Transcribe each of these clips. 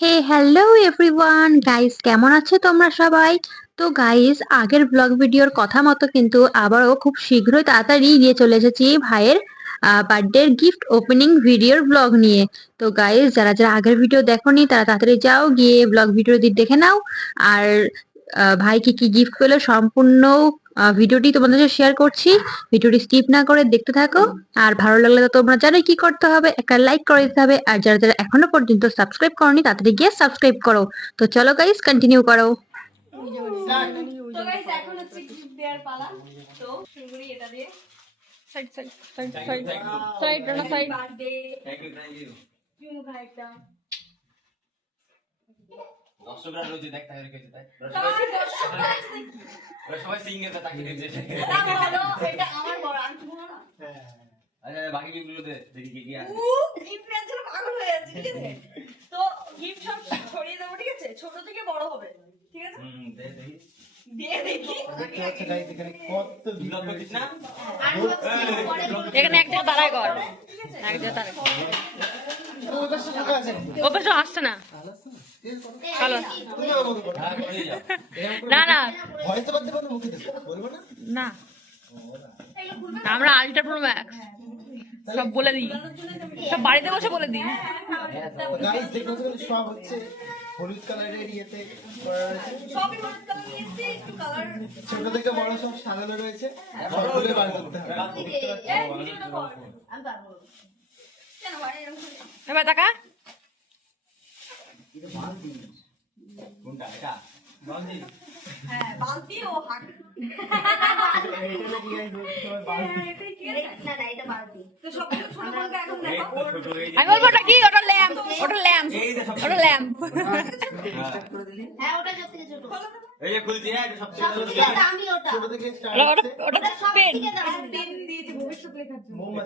হে hello everyone guys কেমন আছো তোমরা সবাই? তো গাইস আগের ব্লগ ভিডিওর কথা মতো কিন্তু আবারও খুব শীঘ্রই তাড়াতাড়ি নিয়ে চলে এসেছি ভাইয়ের বার্থডে গিফট ওপেনিং ভিডিওর ব্লগ নিয়ে। তো গাইস যারা যারা আগের ভিডিও দেখোনি, তারা তাড়াতাড়ি যাও, গিয়ে ব্লগ ভিডিও দেখে নাও। আর ভাই কি কি গিফট পেল সম্পূর্ণ ভিডিওটি তোমাদের সাথে শেয়ার করছি ভিডিওটি স্কিপ না করে দেখতে থাকো আর ভালো লাগলে তো তোমরা জানো কি করতে হবে একটা লাইক করে দিতে হবে আর যারা যারা এখনও পর্যন্ত সাবস্ক্রাইব করনি তাড়াতাড়ি গিয়ে সাবস্ক্রাইব করো তো চলো গাইস কন্টিনিউ করো দেওয়ার পালা তো শুরু করি এটা দিয়ে side side side side side না side birthday thank you thank you দর্শকরা রয়েছে দেখ তাকে রেখেছে তাই? ওরা সবাই সিঙ্গেল তাকে রেখেছে এটা আমার বড় আমি বলো না। আচ্ছা বাকি গিফটগুলো দে দেখি কি কি আছে। জন্য পাগল হয়ে যাচ্ছে ঠিক আছে? তো গিফট সব ছড়িয়ে দেবো ঠিক আছে? ছোট থেকে বড় হবে ঠিক আছে? হুম দে দেখি। এখানে কত ব্লগ করছিস? না এখানে এক জায়গায় দাঁড়ায় কর। ঠিক আছে এক জায়গায় দাঁড়ায় ও পাশে আসছে না। আমার আলট্রা প্রো ম্যাক্স সব বলে দিই। সব বাড়িতে বসে বলে দিই। হলুদ কালারের ইয়েতে ছোট থেকে বড় সব সাজানো রয়েছে বড় করে কোনটা? এটা? হ্যাঁ বালতি ও হাত আমি বলব ওটা কি ওটা ল্যাম্প ওটা ল্যাম্প ওটা ল্যাম্প হ্যাঁ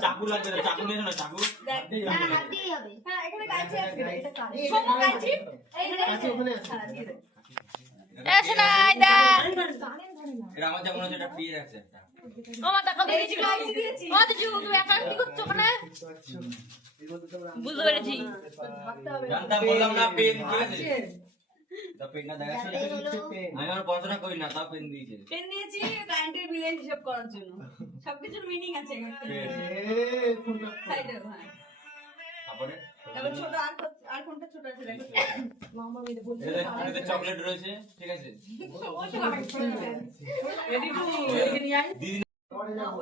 চাকু লাগবে না চাকু নিয়ে না চাকু হ্যাঁ এখানে এটা আমার যেমন হচ্ছে এটা আছে একটা। ও টাকা দিয়েছি। দিয়েছি। ও দিজু তুমি একা কি করছ ওখানে? বুঝতে পেরেছি। জানতাম বললাম না পেন ঠিক আছে তা পেনটা দেখাচ্ছে আমি আমার পড়াশোনা করি না তাও পেন দিয়েছে। পেন দিয়েছি কারেন্টের বিলের হিসাব করার জন্য। সবকিছুর মিনিং আছে সাইডে হ্যাঁ। তারপরে? তারপর ছোট আর কোন- আর কোনটা ছোট আছে দেখো। এটাতে- এটাতে চকলেট রয়েছে ঠিক আছে? দিদি পরে যাব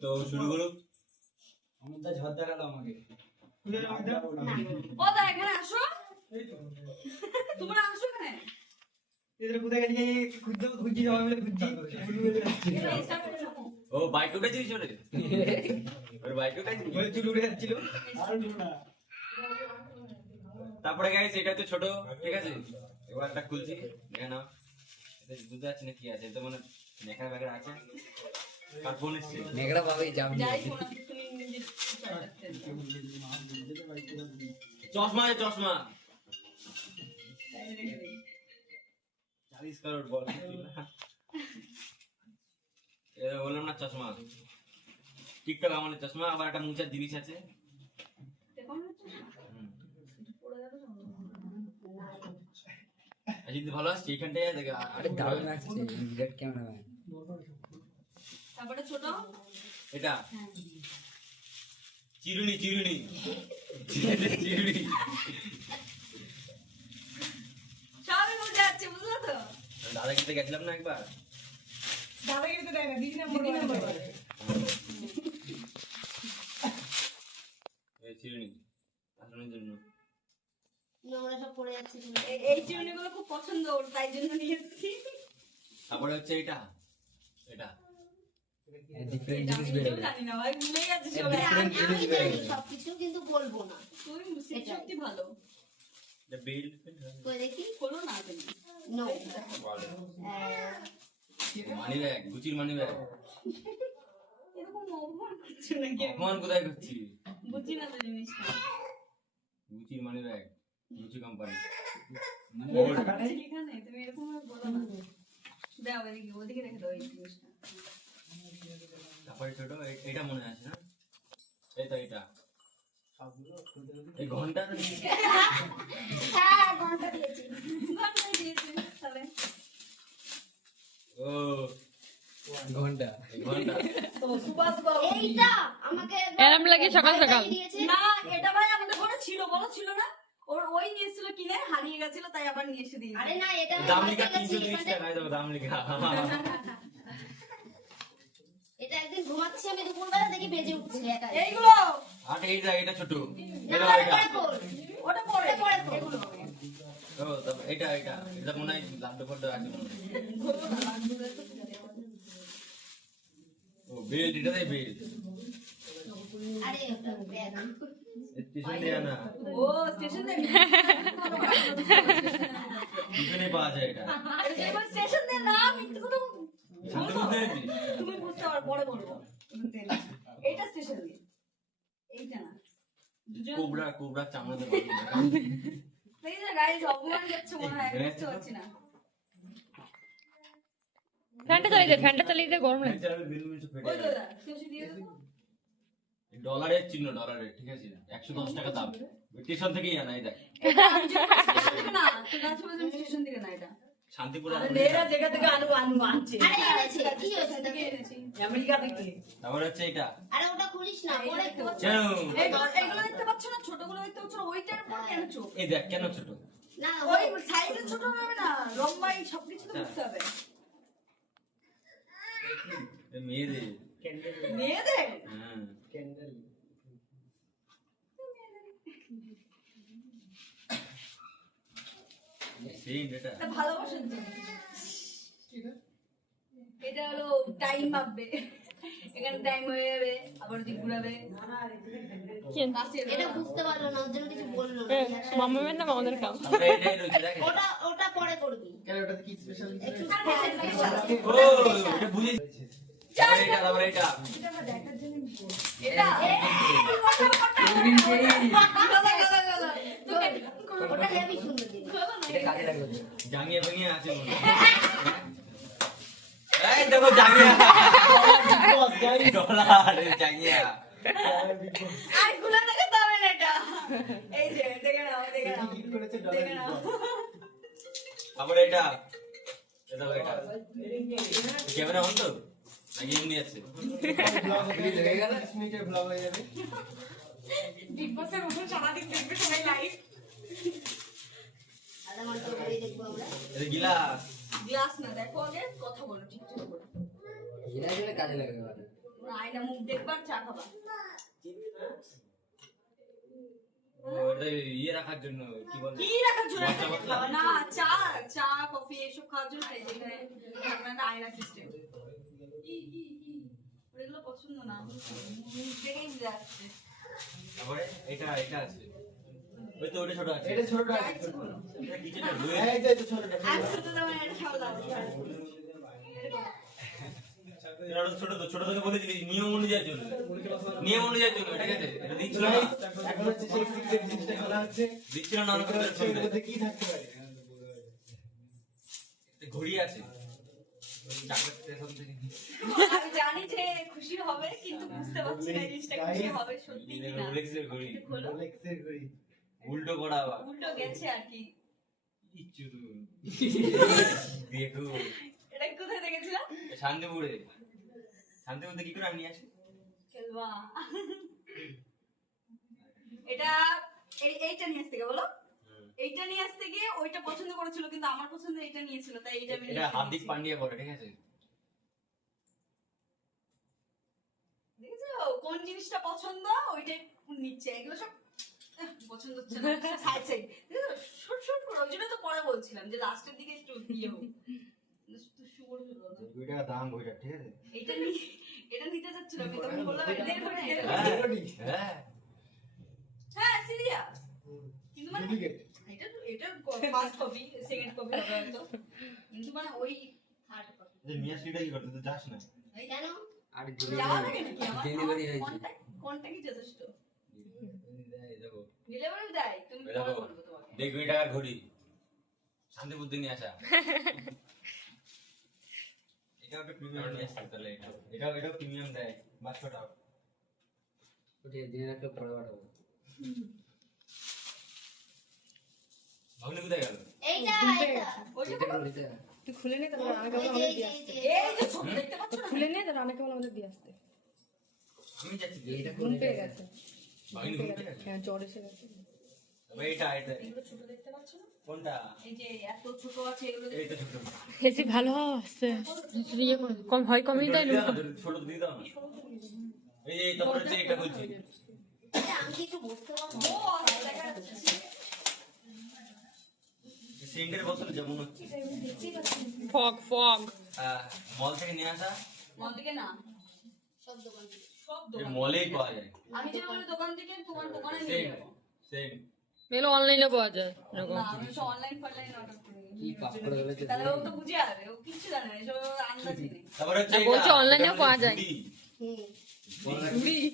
তো শুরু করুক আমাদের ঝড় দেখাল আমাকে। ও দা এখানে আসো। তোমরা আসো এখানে। ও বাইক উঠেছিস ওর? বাইক উঠেছিস তারপরে গাইস এটা তো ছোট ঠিক আছে? এবার একটা খুলছি দেখে নাও। এটা বুঝতে পারছি না কি আছে এটা মানে নেখার ব্যাগের আছে। কার ফোন এসছে। চালাতে চশমা আছে চশমা। চালিশ কারোর বল। বললাম না চশমা। টিকটক আমাদের চশমা আবার একটা মুচার জিনিস আছে। দেখো না হুম। পড়ে যাবে তো। আর যদি ভালো আসছে এখানটায় দেখে আরে দারুণ বিরাট ক্যামেরাম্যান তারপরে ছোট? এটা? চিরুনি চিরুনি। চিরুনি সবই বুঝে যাচ্ছে বুঝলো তো? দাদা কিনতে গেছিলাম না একবার? এই চিরুনি আসনের জন্য। এই- এই চিরুনিগুলো খুব পছন্দ ওর তাই জন্য নিয়ে এসেছি। তারপরে হচ্ছে এটা এটা। না যাচ্ছে সবকিছু কিন্তু বলব না। তুই সত্যি ভালো। দেখি? খোলো না তুমি নো মানি ব্যাগ গুচির মানি ব্যাগ এরকম অপমান করছ নাকি? অপমান কোথায় করছি? বুঝি না তো জিনিসটা গুচির মানি ব্যাগ গুচি কোম্পানি এখানে? তুমি এরকম বলো না। দাও এদিকে ওদিকে রেখে দাও এই জিনিসটা। তারপরে ছোট এটা মনে আছে না? এই তো এটা। খুলতে এই ঘণ্টা? হ্যাঁ ঘণ্টা দিয়েছি। ঘন্টায় দিয়েছে, তাহলে। ও ঘণ্টা। ঘণ্টা। ও, সুভাষ বাবু। এইটা আমাকে এরম লাগে সকাল সকাল। না এটা ভাই আমাদের ঘরে ছিল বলো ছিল না। ওর ওই নিয়ে কিনে হারিয়ে গেছিল তাই আবার নিয়ে এসে দিয়েছে। আরে না এটা আমি দাম ভাইকে লিখা গেছি, তিনশো তিরিশ এখানে- টাকা এই দেখো এটা একদিন ঘুমাচ্ছি আমি দুপুরবেলা দেখি বেজে উঠছে এটা এইগুলো! আর এইটা এটা ছোট। এটা ওটা পরে। পরে। এগুলো। এটা এটা এটা মনে হয় লাড্ডু ফাড্ডু আছে মনে ও বেল্ট এটা দেয় বেল্ট আরে স্টেশন দেয়া না ও স্টেশন পিছনে পাওয়া যায় এটা। স্টেশন দিয়ে না মিথ্যে কথা শান্তি বুঝতে পেরেছি। তুমি বুঝতে পারো পরে বলব। এইটা স্টেশন দিয়ে। এইটা না। কোবরা কোবরা চামড়াতে দেখি ফ্যানটা চালিয়ে দে ফ্যানটা চালিয়ে দে গরম লাগে। ওই তো দা। স্টেশন দিয়ে দেবো। ডলারের চিহ্ন ডলারের ঠিক আছে? একশো দশ টাকা দাম। স্টেশন থেকেই আনা এটা স্টেশন থেকে না স্টেশন থেকে না এটা। শান্তিপুর জায়গা থেকে আলু আলু আনছে। আরে এনেছে কি হয়েছে? আমেরিকা থেকে। তারপর হচ্ছে এটা। আরে ওটা খুলিস না পরে খোল। কেন এইগুলো এইগুলো দেখতে পাচ্ছ না? ছোটগুলো দেখতে পাচ্ছ ওইটার পর কেন চোখ এই দেখ কেন ছোট? না ওই ওই সাইজে ছোট হবে না। লম্বাই সবকিছু তো বুঝতে হবে। মেয়েদের। মেয়েদের? হ্যাঁ। ক্যান্ডেল। এটা ভালোবাসার এটা হলো টাইম মাপবে এখানে টাইম হয়ে যাবে আবার ওদিক ঘুরাবে এটা বুঝতে পারল না ওর জন্য কিছু বলল না মামামের নাম আমাদের কাম আমরা এটাই রয়েছে দেখ ওটা ওটা পরে করবি কেন ওটাতে কি স্পেশাল ও এটা বুঝে তারপর এটা তারপর এটা এটা গলা, গলা, গলা। ওটা হেভি সুন্দর জিনিস এটা কাজে লাগবে জাঙ্গিয়ে ভাঙিয়ে আছে মনে এই দেখো জাঙ্গিয়া ডলার জাঙ্গিয়া আর খুলে দেখাতে হবে না এটা। এই যে দেখে নাও দেখে নাও গিফট করেছে দেখে নাও। এটা এটা এটা। ক্যামেরা অন তো নাকি এমনি আছে। ব্লগ হয়ে গেল মিনিটের ব্লগ হয়ে যাবে আধা ঘণ্টা পরে দেখব আমরা এটা গিলাস। গ্লাস না দেখো আগে কথা বলো ঠিক ঠিক করে এটা আসলে কাজে লাগবে আয়না মুখ দেখবার চা খাবা। ইয়ে রাখার জন্য কি বলে? কি রাখার জন্য? না চা চা কফি এসব খাওয়ার জন্য এই যে আয়না সিস্টেম এগুলো পছন্দ না। মুখ দেখেই বুঝে আসছে তারপরে এটা এটা আছে। ওই তো ওটা ছোট আছে। এটা ছোট আছে। এটা কিচেনে রয়ে এই যে এটা ছোটটা আর ছোট দামে এটা খাওয়া লাগবে এটা তো ছোট তো ছোট থেকে বলে দিলি নিয়ম অনুযায়ী চলবে। নিয়ম অনুযায়ী চলবে ঠিক আছে? এটা দিচ্ছিল না। এখন হচ্ছে সেই সিক্রেট জিনিসটা খোলা হচ্ছে দিচ্ছিল না এগুলো আমাকে হচ্ছে এর মধ্যে কি থাকতে পারে? ঘড়ি আছে। আমি জানি যে খুশি হবে কিন্তু বুঝতে পারছি না জিনিসটা খুশি হবে সত্যি কি না রোলেক্সের ঘড়ি। রোলেক্সের ঘড়ি। উল্টো করা উল্টো গেছে আর কি। ইচ্ছু দেখো। এটা কোথায় দেখেছিলাম? শান্তিপুরে। শান্তিপুরে কি করে আমি আসি? খেলবা। এটা এই এইটা নিয়ে আসতে বলো। এইটা নিয়ে আসতে গিয়ে ওইটা পছন্দ করেছিল কিন্তু আমার পছন্দ এইটা নিয়েছিল তাই এইটা এটা হার্দিক পান্ডিয়া করে ঠিক আছে? কোন জিনিসটা পছন্দ ওইটাই নিচ্ছে। এগুলো সব পছন্দ হচ্ছে না। সাইড সাইড শুট শুট করে ওই জন্য তো পরে বলছিলাম যে লাস্টের দিকে একটু ইয়ে হোক। এটা নিতে চাচ্ছিল আমি তখন বললাম এটা দিয়ে দেবো না, এটা হ্যাঁ। হ্যাঁ। হ্যাঁ। সিরিয়াস কিন্তু মানে এটা এটা ফার্স্ট কপি সেকেন্ড কপি হবে হয়তো। কিন্তু মানে ওই থার্ড কপি যে নিয়ে আসলিটা কি করতে যাস না। কেন? আর ডেলিভারি হয়েছে। কোনটা কোনটা কি যথেষ্ট। এই দেখো ডেলিভারি তুমি এই পরে দেখো বলব তোমাকে। দেখ টাকার ঘড়ি। শান্তিপুর দিয়ে নিয়ে আসা। এটা একটা প্রিমিয়াম নিয়ে আসছে তাহলে এটা। এটাও এটাও প্রিমিয়াম দেয়। বাক্সটাও ওটা দিনের একটা পরে পাঠাবো ভাবলি কোথায় গেল? এইটা এইটা। এটা তুই খুলে নে তারপর বল আমাদের দিয়ে আসতে। এই যে। এই দেখতে পাচ্ছ খুলে নে তারপর রানাকে বল আমাদের দিয়ে আসতে। আমি যাচ্ছি। এটা ঘুম পেয়ে গেছে। হ্যাঁ জ্বর এসে গেছে। তবে এটা এটা। এগুলো ছোট দেখতে পাচ্ছ না? কোনটা? এই যে এত ছোট আছে এগুলো এই তো ছোট। বেশি ভালো ইয়ে কম ভয় কমিয়ে দেয় দিয়ে দাও না, ছোট দিয়ে দাও না। এই যে তারপরে হচ্ছে এটা বলছি আমি একটু সেন্টের বোতল যেমন হচ্ছে। Fog fog. মল থেকে নিয়ে আসা? মল থেকে না সব দোকান থেকে। সব মলেই পাওয়া যায়। আমি যে দোকান থেকে তোমার দোকানে নিয়ে সেম সেম মেলো অনলাইনে পাওয়া যায় এরকম। না আমি তো অনলাইন ফনলাইন অর্ডার করি কি পাপড় গেলে তাহলে ও তো বুঝে যাবে ও কিচ্ছু জানে না ওর আন্দাজই নেই। তারপরে হচ্ছে বলছে এও পাওয়া যায়। হুম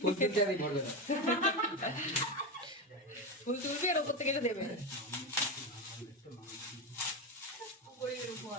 প্রত্যেক দিনই পড়বে না ফুল তুলবি আর ওপর থেকে এটা দেবে। উপরের উপর।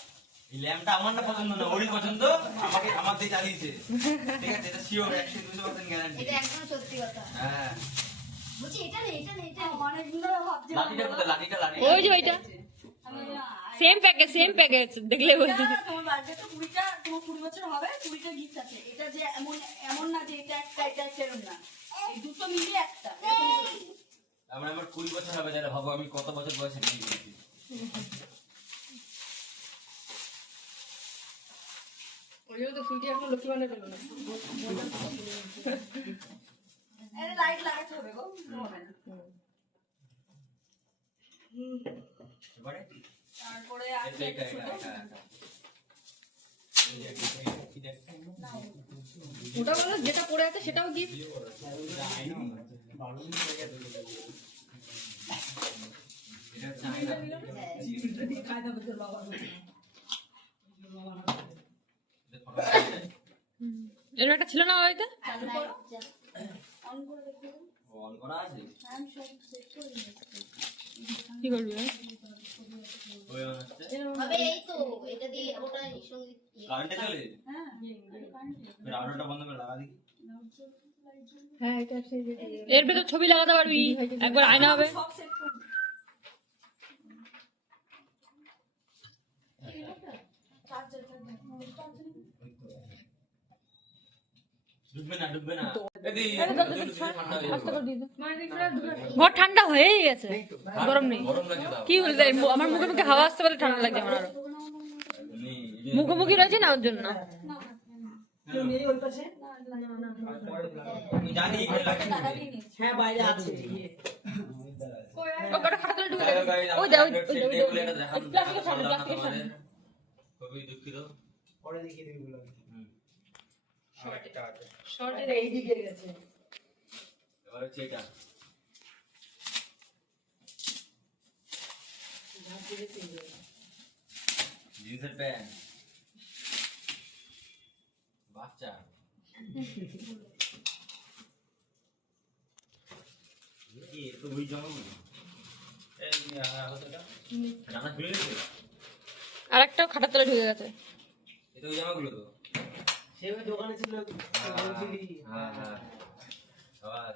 ল্যাম্পটা আমার না পছন্দ না ওরই পছন্দ আমাকে আমার দিয়ে চালিয়েছে। ঠিক আছে এটা শিওর একশো দুশো পার্সেন্ট গ্যারান্টি এটা একদম সত্যি কথা। হ্যাঁ। বলছি এটা নেই এটা নেই এটা নেই। অনেকদিন ধরে ভাবছিলাম লাঠিটা কোথায়? লাঠিটা লাঠি ওই যে ওইটা। আমি, ah, same package same package দেখলে বলছি। তোমার বার্থডে তো কুড়িটা তোমার কুড়ি বছর হবে কুড়িটা গিফট আছে। এটা যে এমন এমন না যে এটা একটা এটা একটা না। এই দুটো মিলিয়ে একটা। আমার আমার কুড়ি বছর হবে তাহলে ভাবো আমি কত বছর বয়সে বিয়ে করেছি। ওই জন্য তো সুইটি এখন লক্ষ্মী বানিয়ে পেল না। লাইট লাগাতে হবে গো না। তারপরে। ওটা বলো যেটা পড়ে আছে সেটাও গিফট। এটা। এরকম একটা ছিল না বাড়িতে? চালু করো যা। অন করে দেখো ও, on করা আছে আমি সব সেট করে নিয়েছি কি করবি ইয়ে। হ্যাঁ লাগা দেখি হ্যাঁ এর ভেতর ছবি লাগাতে পারবি একবার আয়না হবে সব সেট করে দিই। চার্জার চার্জার ডুববে না ডুববে না এদি ঠান্ডা হয়ে যাবে ঘর ঠান্ডা হয়েই গেছে। গরম নেই। কি বলতে আমার মুখে মুখে হাওয়া আসতে পারে ঠান্ডা লাগছে আমার মুখোমুখি রয়েছে না ওর জন্য। হ্যাঁ। খুবই দুঃখিত। পরে দেখিয়ে দিবি বলে হুম। এবার হচ্ছে এটা। জিন্সের প্যান্ট বাচ্চা। কি তো ওই জামাগুলো এই আহ, জামা খুলে গেছে? আর একটা খাতা তলে ঢুকে গেছে। এটা ওই জামাগুলো তো? সে ওই দোকানে ছিল। হ্যাঁ হ্যাঁ আবার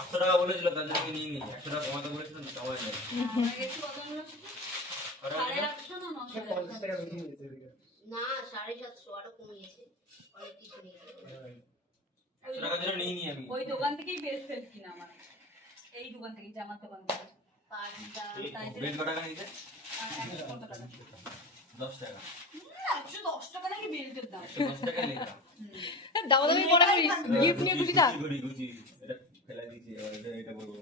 আটশো টাকা বলেছিল তার জন্য নিয়ে নি। একশো টাকা কমাতে বলেছিল না নেই। সাড়ে না সাতশো আরও কমিয়েছে। অনেক কিছু একশো টাকার জন্য নিয়ে আমি। ওই দোকান থেকেই বেস্ট ফেল কিনা আমার এই দোকান থেকে জামার দোকান থেকে। পাঁচটা কত টাকা। দশ টাকা। দামাদামি করে গিফট নিয়ে খুশি থাক ফেলা দিয়েছি এটা বলব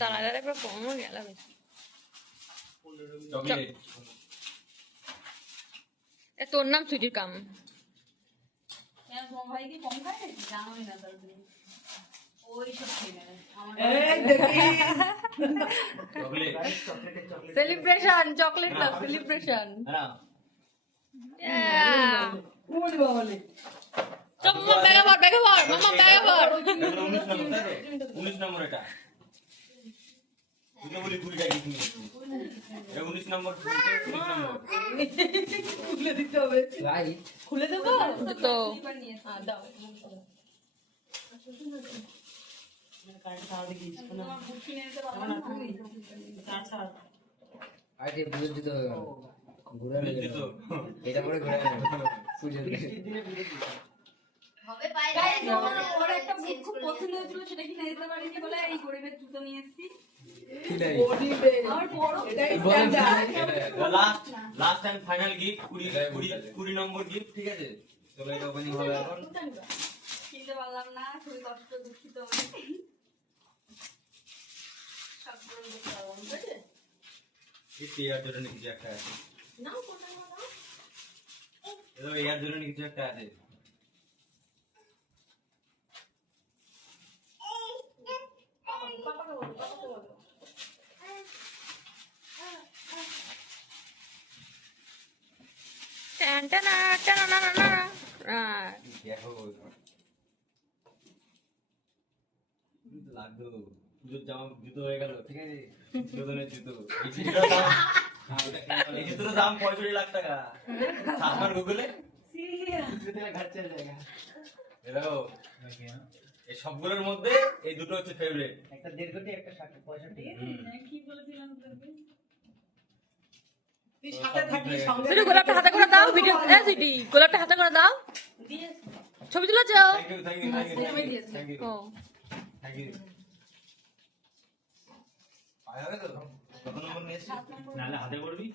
দাঁড়া দাঁড়া একবার কমও গেলাম তোর নাম সুইটির কাম। ভাই কি কম খায় জানোই না তার সেলিব্রেশন চকলেট। না সেলিব্রেশন হ্যাঁ। চল মামা ব্যাগে ভর ব্যাগে ভর মামা ব্যাগে ভর। এগুলো উনিশ নম্বর তাই তো? উনিশ নম্বর এটা দুটো বলি কুড়িটা গিফট নিয়েছি এটা উনিশ নম্বর। উনিশ নম্বর রাইট খুলে দেবো? তো। হ্যাঁ, দাও। আরে পুজোর দিতে গেল ঘুরে এটা পরে ঘুরে গেল পুজোর দিকে হবে। পায়ে ওর একটা বুট খুব পছন্দ হয়েছিল সেটা কিনে দিতে পারিনি বলে এই গরিবের জুতো নিয়ে এসেছি। কি নাই আমার বড়। Last last time final gift কুড়ি কুড়ি কুড়ি নম্বর গিফট ঠিক আছে? চলো এটা ওপেনিং হবে এখন কিনতে পারলাম না খুবই কষ্ট দুঃখিত আমি। সব পূরণ করতে পারলাম না, ঠিক আছে? এই এয়ার জন্য কিছু একটা আছে নাও, কোনটা নাও, নাও। এলো একটা আছে। টান টান টান দেখো পুজোর জামা জুতো হয়ে গেল ঠিক আছে? জুতোনের জুতো। এই দাম? এই জুতোটার দাম পঁয়ষট্টি লাখ টাকা। সাতবার গুগলে? জায়গা দেখো এই সবগুলোর মধ্যে এই দুটো হচ্ছে ফেভারিট একটা দেড় কোটি একটা ষাট পঁয়ষট্টি। কি বলেছিলাম তোকে? শুধু গোলাপটা হাতে করে দাও ভিডিও এ সিটি গোলাপটা হাতে করে দাও। ছবি thank you thank you thank you thank you নাহলে হাতে করবি?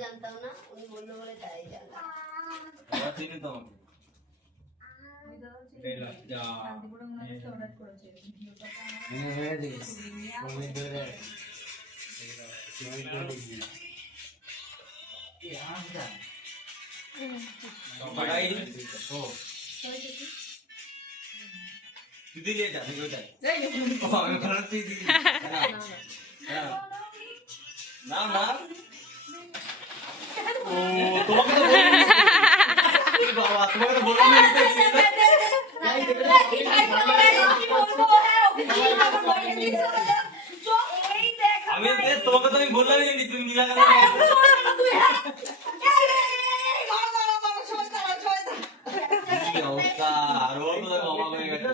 জানতাম না উনি বলল বলে তাই লাস্ট যা শান্তিপুরে মনে হচ্ছে order করেছে। Ini dia, Oh, Oh, আমি তো- তোমাকে তো আমি বললাম না তুমি নিলা কেন অবস্থা আর ও তো অবাক হয়ে গেছে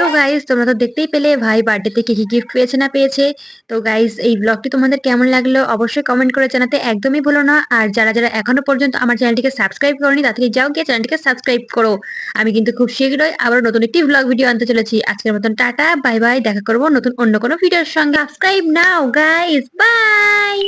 তো গাইজ তোমরা তো দেখতেই পেলে ভাই বার্থডেতে কি কি গিফট পেয়েছে না পেয়েছে। তো গাইজ এই ব্লগটি তোমাদের কেমন লাগল অবশ্যই কমেন্ট করে জানাতে একদমই ভুলো না। আর যারা যারা এখনও পর্যন্ত আমার চ্যানেলটিকে সাবস্ক্রাইব করোনি তাদেরকে যাও গিয়ে চ্যানেলটিকে সাবস্ক্রাইব করো। আমি কিন্তু খুব শীঘ্রই আবার নতুন একটি ব্লগ ভিডিও আনতে চলেছি। আজকের মতন টাটা বাই বাই দেখা করব নতুন অন্য কোনো ভিডিওর সঙ্গে। সাবস্ক্রাইব নাও গাইজ বাই